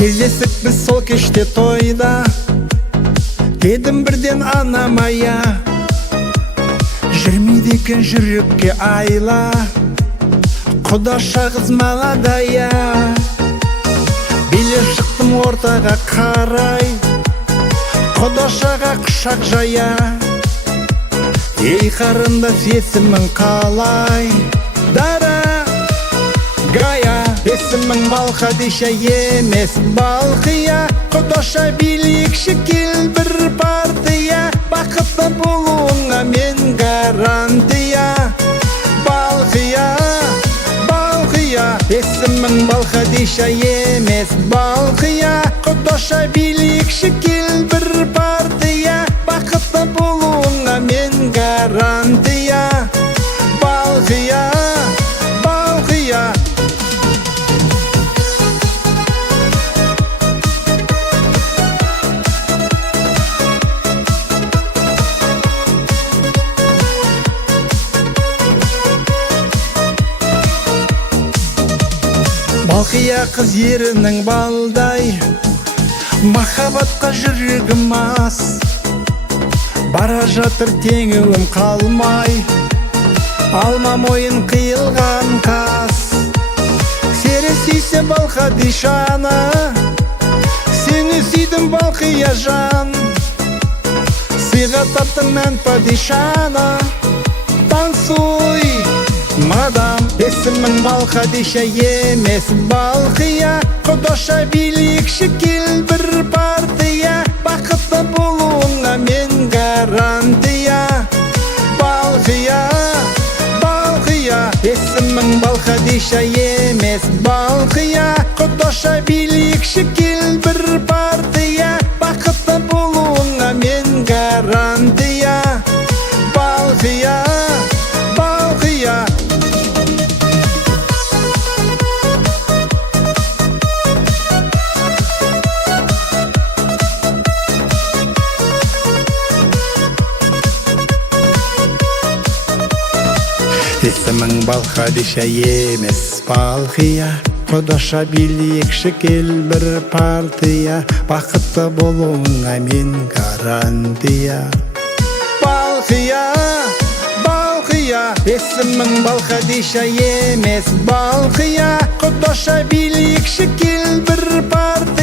Кездесік біз сол кеште тойда, дедім бірден анамая, жүрмейді екен жүрекке айла, құдаша қыз маладая. Билеп шықтым ортаға қарай, құдашаға құшақ жая. Ей қарындас есімің қалай? Дара Гая. Есімің Балқадиша емес Балқия, құдаша билікші кел бір партия, бақытты болуыңа мен гарантия. Балқия, Балқия. Есімің Балқадиша емес Балқия, құдаша билікші кел бір партия, бақытты болуыңа мен гарантия. Балқия, Балқия. Балқия қыз ерінің балдай, махаббатқа жүрегім ас, бара жатыр теңеуім қалмай, алма мойын қиылған қас. Сені сүйсе Балқадишаны, сені сүйдім Балқия жан, сыйға таптың мән падишаны. Танцуй, мадам. Есімің Балқадиша емес Балқия, құдаша билікші кел бір партия, бақытты болуыңа мен гарантия. Балқия, Балқия. Есімің Балқадиша емес Балқия, құдаша билікші кел бір партия, бақытты болуыңа мен гарантия. Балқия, Балқия. Есімің Балқадиша емес Балқия, құдаша билікші кел бір партия, бақытты болуыңа мен гарантия. Балқия, Балқия. Есімің Балқадиша емес Балқия, құдаша билікші кел бір партия,